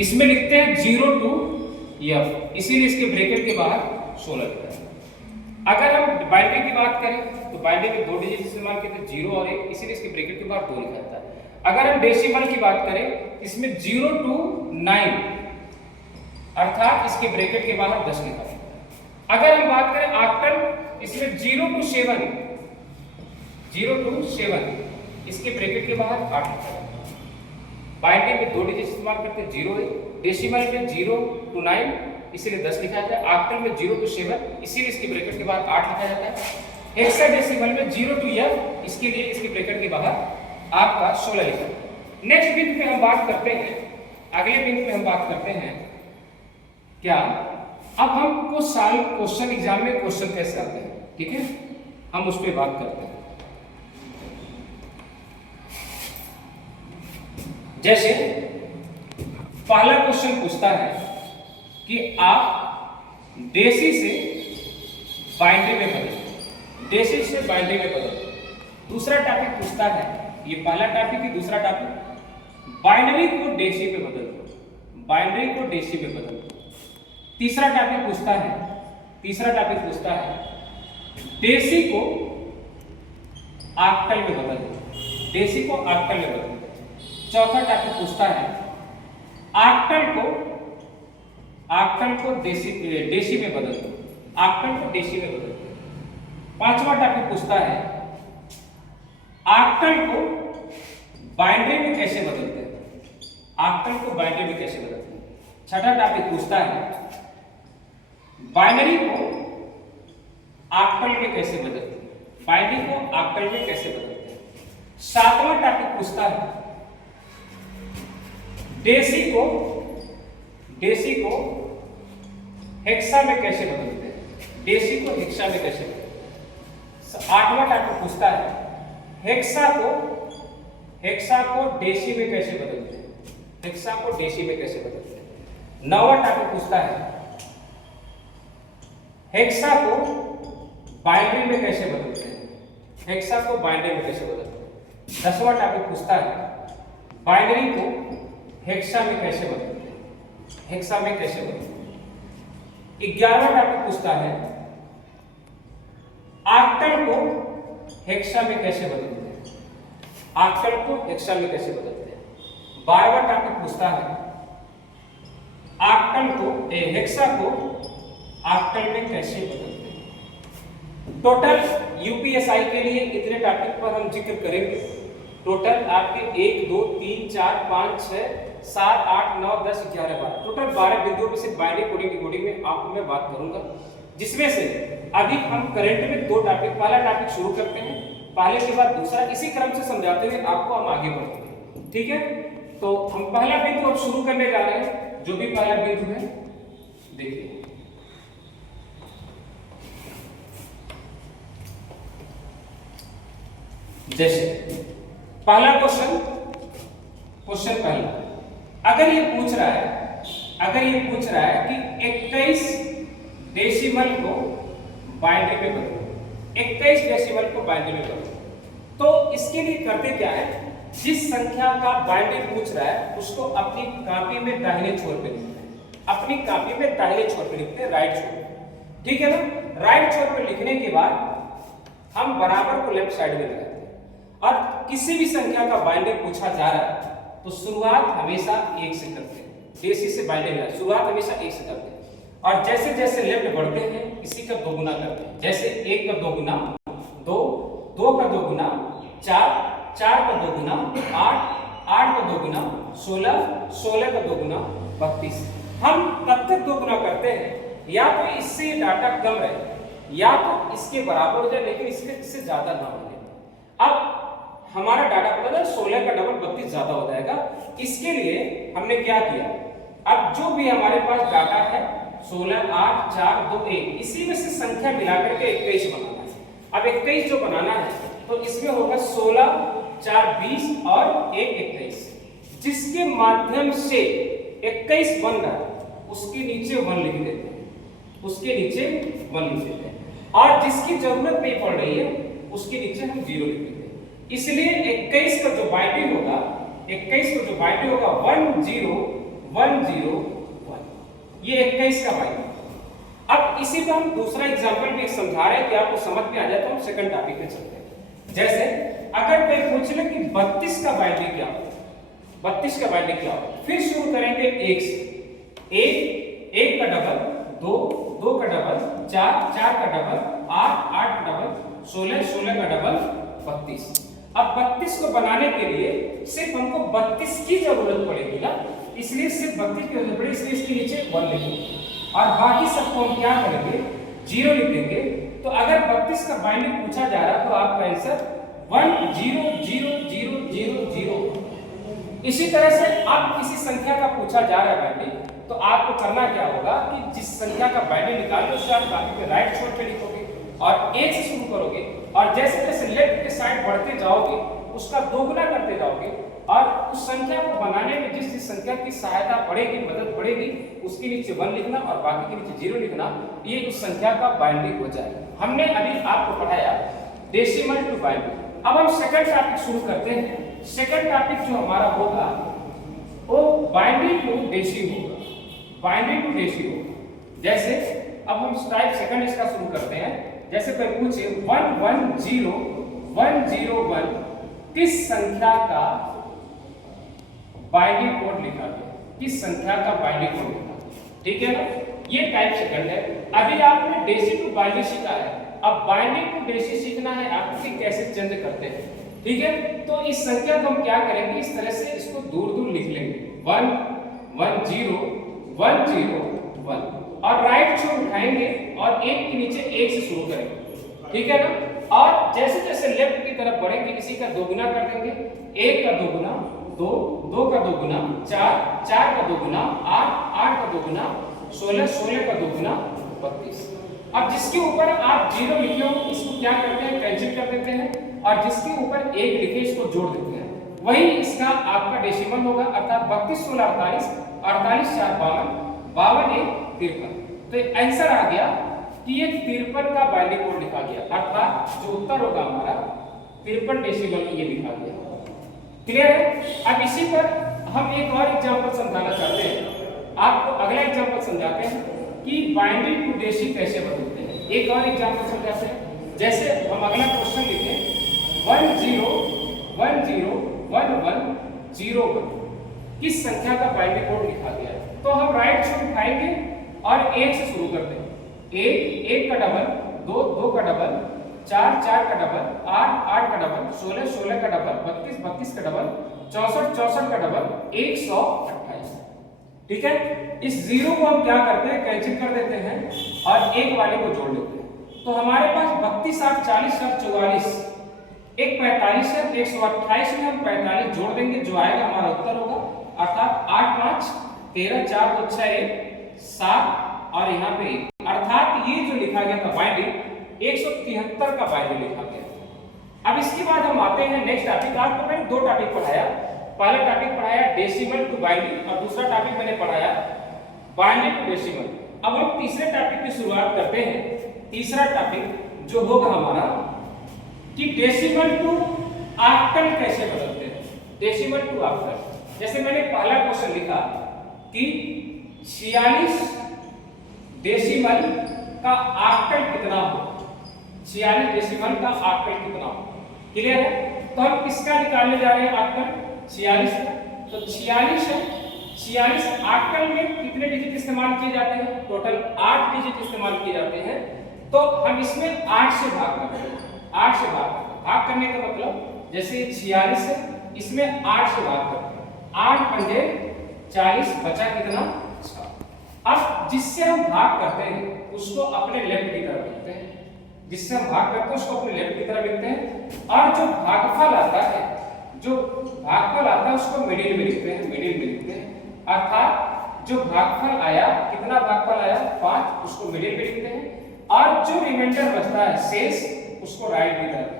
इसमें लिखते हैं 0 to f, इसीलिए इसके ब्रैकेट के बाहर 16 लिखा है। अगर हम बाइनरी की बात करें तो बाइनरी में दो डिजिट इस्तेमाल करते हैं 0 और 1, इसीलिए इसके ब्रैकेट के बाहर 2 लिखा जाता है। अगर हम डेसिमल की बात करें इसमें 0 to 9 अर्थात इसके ब्रैकेट के बाहर 10 लिखा है। अगर हम बात करें ऑक्टल इसमें 0 to 7 इसके ब्रैकेट के बाहर 8 लिखा है। बाइनरी में दो डिजिट इस्तेमाल करते हैं 0 1, डेसिमल में 0 to 9 इसीलिए 10 लिखा जाता है। ऑक्टल में 0 to 7 इसीलिए इसके ब्रैकेट के बाहर 8 लिखा जाता है। हेक्साडेसिमल में 0 to f इसके लिए इसके ब्रैकेट के बाहर आपका 16 लिखा है। नेक्स्ट बिंदु पे हम बात करते हैं, अगले बिंदु पे हम बात करते हैं क्या, अब हमको साल क्वेश्चन एग्जाम में क्वेश्चन कैसे आते हैं, ठीक है, हम उस पर बात करते हैं। जैसे पहला क्वेश्चन पूछता है कि आप देसी से बाइनरी में बदलो, देसी से बाइनरी में बदलो। दूसरा टॉपिक पूछता है, ये पहला टॉपिक है, दूसरा टॉपिक बाइनरी को देसी पे बदल दो, बाइनरी को देसी पे बदल दो। तीसरा टॉपिक पूछता है देसी को ऑक्टल में बदल दो, देसी को ऑक्टल में बदल दो। चौथा टॉपिक पूछता है ऑक्टल को देसी में बदल दो, ऑक्टल को देसी में बदल दो। पांचवा टॉपिक पूछता है ऑक्टल को बाइनरी में कैसे बदलते हैं, ऑक्टल को बाइनरी में कैसे बदलते हैं। छठा टॉपिक पूछता है बाइनरी को ऑक्टल में कैसे बदलते हैं, बाइनरी को ऑक्टल में कैसे बदलते हैं। सातवां टॉपिक पूछता है देसी को हेक्सा में कैसे बदलते हैं, देसी को हेक्सा में कैसे बदलते हैं। आठवां टॉपिक पूछता है हेक्सा को देसी में कैसे बदलते हैं, हेक्सा को देसी में कैसे बदलते हैं। नौवां टॉपिक पूछता है हेक्सा को बाइनरी में कैसे बदलते हैं, हेक्सा को बाइनरी में कैसे बदलते हैं। 10वां टॉपिक पूछता है बाइनरी को हेक्सा में कैसे बदलते हैं, हेक्सा में कैसे बदलते हैं। 11वां टॉपिक पूछता है ऑक्टल को हेक्सा में कैसे बदलते हैं, ऑक्टल को हेक्सा में कैसे बदलते हैं। 12वां टॉपिक पूछता है ऑक्टल को हेक्सा को ऑक्टल में कैसे बदलते हैं। टोटल यूपीएसआई के लिए इतने टॉपिक पर हम जिक्र करेंगे। टोटल आपके 1 2 3 4 5 6 7 8 9 10 11 12 टोटल 12 बिंदुओं पर सिर्फ बाइनरी कोडिंग डिकोडिंग में आपको मैं बात करूंगा, जिसमें से अभी हम करंट में दो टॉपिक, पहला टॉपिक शुरू करते हैं, पहले के बाद दूसरा, इसी क्रम से समझाते हुए आपको हम आगे बढ़ेंगे, ठीक है। तो हम पहला बिंदु अब शुरू करने जा रहे हैं। जो भी पहला बिंदु है देखिए, जैसे पहला क्वेश्चन पहला, अगर ये पूछ रहा है कि 21 डेसिमल को बाइनरी में बदलो, 21 डेसिमल को बाइनरी में बदलो, तो इसके लिए करते क्या है, जिस संख्या का बाइनरी पूछ रहा है उसको अपनी कॉपी में दाहिने छोर पे लिखते हैं, अपनी कॉपी में दाहिने छोर पे लिखते हैं, राइट छोर पे, ठीक है ना। राइट छोर पे लिखने के बाद हम बराबर को लेफ्ट साइड में लगाते हैं। और किसी भी संख्या का बाइनरी पूछा जा रहा है तो शुरुआत हमेशा 1 से करते हैं, देसी से बाइनरी में शुरुआत हमेशा 1 से करते हैं। और जैसे जैसे लेफ्ट बढ़ते हैं इसी का 2 गुना करते हैं। जैसे 1 का 2 गुना 2, 2 का 2 गुना 4, 4 का 2 गुना 8, 8 का 2 गुना 16, 16 का 2 गुना 32। हम तब तक 2 गुना करते हैं या तो इससे डाटा कम रहे या तो इसके बराबर हो जाए, लेकिन इससे ज्यादा ना हो जाए। अब हमारा डाटा पता है 16 का डबल 32 ज्यादा हो जाएगा। इसके लिए हमने क्या किया, अब जो भी हमारे पास डाटा है 16 8 4 2 1, इसी में से संख्या मिलाकर के 21 बनाना है। अब 21 जो बनाना है तो इसमें होगा 16 4 20 और 1 21। जिसके माध्यम से 21 बन रहा है उसके नीचे 1 लिख देते हैं, उसके नीचे 1 लिख देते हैं। और जिसकी जरूरत नहीं पड़ रही है उसके नीचे हम 0 लिख देते हैं। इसलिए 21 का जो बाइनरी होगा 1 0 101, ये 21 का बाइनरी। अब इसी पे हम दूसरा एग्जांपल भी समझा रहे हैं कि आपको समझ में आ जाए, तो हम सेकंड टॉपिक पे चलते हैं। जैसे अगर कोई पूछ ले कि 32 का बाइनरी क्या होता है, 32 का बाइनरी क्या होता है, फिर शुरू करेंगे 1 से। 1 का डबल 2, 2 का डबल 4, 4 का डबल 8, 8 का डबल 16, 16 का डबल 32। अब 32 को बनाने के लिए सिर्फ हमको 32 की जरूरत पड़ेगी ना, इसलिए सिर्फ 32 की जरूरत पड़ेगी, इसलिए इसके नीचे 1 लिखेंगे और बाकी सबको हम क्या करेंगे, 0 लिख देंगे। तो अगर 32 का बाइनरी पूछा जा रहा तो आपका आंसर 1000000। इसी तरह से अब किसी संख्या का पूछा जा रहा है बाइनरी, तो आपको करना क्या होगा कि जिस संख्या का बाइनरी निकालोगे उसे आप कॉपी पे राइट छोड़ के लिखोगे और 1 से शुरू करोगे और जैसे जैसे लेफ्ट के साइड बढ़ते जाओगे उसका दोगुना करते जाओगे और उस संख्या को बनाने में जिस जिस संख्या की सहायता पड़ेगी, मदद पड़ेगी, उसके नीचे 1 लिखना और बाकी के नीचे 0 लिखना, ये उस संख्या का बाइनरी हो जाएगा। हमने अभी आपको पढ़ाया डेसिमल टू बाइनरी। अब हम सेकंड टॉपिक शुरू करते हैं। सेकंड टॉपिक जो हमारा होगा वो बाइनरी टू डेसी होगा, बाइनरी टू डेसी होगा। जैसे अब हम टाइप सेकंड इसका शुरू करते हैं। जैसे कोई पूछे 110101 किस संख्या का बाइनरी कोड लिखा गया, किस संख्या का बाइनरी कोड लिखा, ठीक है ना, ये टाइप सेकंड है। अभी आपने डेसी टू बाइनरी सीखा है, अब बाइनरी टू डेसी सीखना है आपको कि कैसे चेंज करते हैं, ठीक है। तो इस संख्या को हम क्या करेंगे, इस तरह से इसको दूर दूर लिख लेंगे 110101 और राइट छोर उठाएंगे और 1 के नीचे 1 से शुरू करेंगे, ठीक है ना। और जैसे जैसे लेफ्ट की तरफ बढ़ेंगे इसी का दोगुना कर देंगे, 1 का दोगुना 2, 2 का दोगुना 4, 4 का दोगुना 8, 8 का दोगुना 16, 16 का दोगुना 32। अब जिसके ऊपर आप 0 लिखे हो इसको क्या करते हैं, कैंसिल कर देते हैं और जिसके ऊपर 1 लिखे इसको जोड़ देते हैं, वही इसका आपका डेसिमल होगा। अर्थात 32 16 48, 48 4 52, 52 1 53। तो आंसर आ गया कि ये 53 का बाइनरी कोड लिखा गया, अर्थात जो उत्तर होगा हमारा 53 डेसिमल ये लिखा गया। क्लियर है। अब इसी पर हम एक और एग्जांपल समझाना चाहते हैं, आपको अगला एग्जांपल समझाते हैं कि बाइनरी टू डेसी कैसे बदलते हैं। एक और एग्जांपल समझाते हैं। जैसे हम अगला क्वेश्चन लिखें 10101101 किस संख्या का बाइनरी कोड लिखा गया है, तो हम राइट छोर उठाएंगे और 1 से शुरू करते हैं। 1 का डबल 2, 2 का डबल 4, 4 का डबल 8, 8 का डबल 16, 16 का डबल 32, 32 का डबल 64, 64 का डबल 128, ठीक है। इस 0 को हम क्या करते हैं, कैंसिल कर देते हैं और 1 वाले को जोड़ लेते हैं। तो हमारे पास 32 8 40 8 44, एक 45 है, 128 में हम 45 जोड़ देंगे, जो आएगा हमारा उत्तर होगा। अर्थात 8 5 13 4 2 6 1 7 और यहाँ पे 1, अर्थात ये जो लिखा गया था बाइनरी 173 का बाइनरी लिखा गया। अब इसके बाद हम आते हैं नेक्स्ट टॉपिक। आपको मैंने 2 टॉपिक पढ़ाया, पहला टॉपिक पढ़ाया डेसिमल टू बाइनरी और दूसरा टॉपिक मैंने पढ़ाया बाइनरी टू डेसिमल। अब हम तीसरे टॉपिक की शुरुआत करते हैं। तीसरा टॉपिक जो होगा हमारा कि डेसिमल टू ऑक्टल कैसे बदलते हैं, डेसिमल टू ऑक्टल। जैसे मैंने पहला क्वेश्चन लिखा कि 46 डेसिमल का ऑक्टल कितना हो, 46 डेसिमल का ऑक्टल कितना हो, क्लियर है। तो हम किसका निकालने जा रहे हैं ऑक्टल, 46 का। तो 46 है, 46 ऑक्टल में कितने डिजिट इस्तेमाल किए जाते हैं, टोटल 8 डिजिट इस्तेमाल किए जाते हैं। तो हम इसमें 8 से भाग करते हैं, 8 से भाग करने का मतलब जैसे 46 है इसमें 8 से भाग करते हैं, 8 पंजे 40, बचा कितना 6। अब जिससे हम भाग करते हैं उसको अपने लेफ्ट की तरफ लिखते हैं, जिससे हम भाग करते हैं उसको अपने लेफ्ट की तरफ लिखते हैं और जो भागफल आता है, जो भागफल आता है उसको मिडिल में लिखते हैं, मिडिल में लिखते हैं। अर्थात जो भागफल आया, कितना भागफल आया 5, उसको मिडिल में लिखते हैं और जो रिमाइंडर बचता है शेष उसको राइट की तरफ,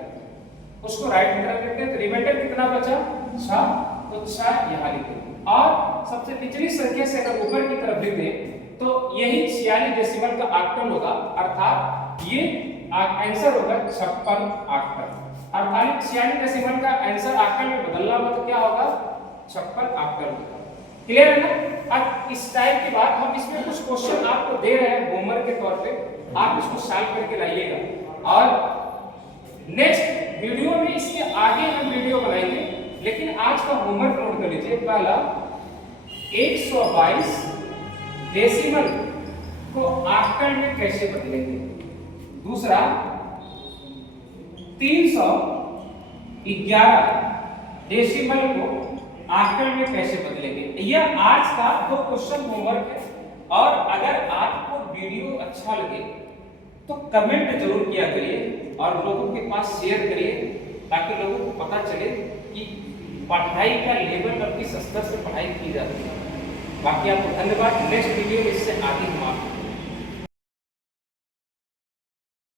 उसको राइट की तरफ लिखते हैं। तो रिमाइंडर कितना बचा 6, तो 6 यहाँ लिखेंगे और सबसे पिछली संख्या से अगर ऊपर की तरफ लिख दें तो यही 46 डेसिमल का ऑक्टल होगा। अर्थात ये आंसर होगा 56 ऑक्टल। अर्थात 46 डेसिमल का आंसर ऑक्टल में बदलना हो तो क्या होगा 56 ऑक्टल होगा। क्लियर है ना। अब इस टाइप के बाद हम इसमें कुछ क्वेश्चन आपको दे रहे हैं होमवर्क के तौर पे, आप इसको सॉल्व करके लाइएगा। और नेक्स्ट वीडियो में इसके आगे हम वीडियो बनाएंगे, लेकिन आज का होमवर्क नोट कर लीजिए। पहला 122 डेसिमल को ऑक्टल में कैसे बदलेंगे। दूसरा 311 डेसिमल को ऑक्टल में कैसे बदलेंगे। यह आज का 2 क्वेश्चन होमवर्क है। और अगर आपको वीडियो अच्छा लगे तो कमेंट जरूर किया करिए और लोगों के पास शेयर करिए, ताकि लोगों को पता चले कि पढ़ाई का लेवल और किस स्तर से पढ़ाई की जाती है। बाकी आपको धन्यवाद। नेक्स्ट वीडियो में इससे आगे हम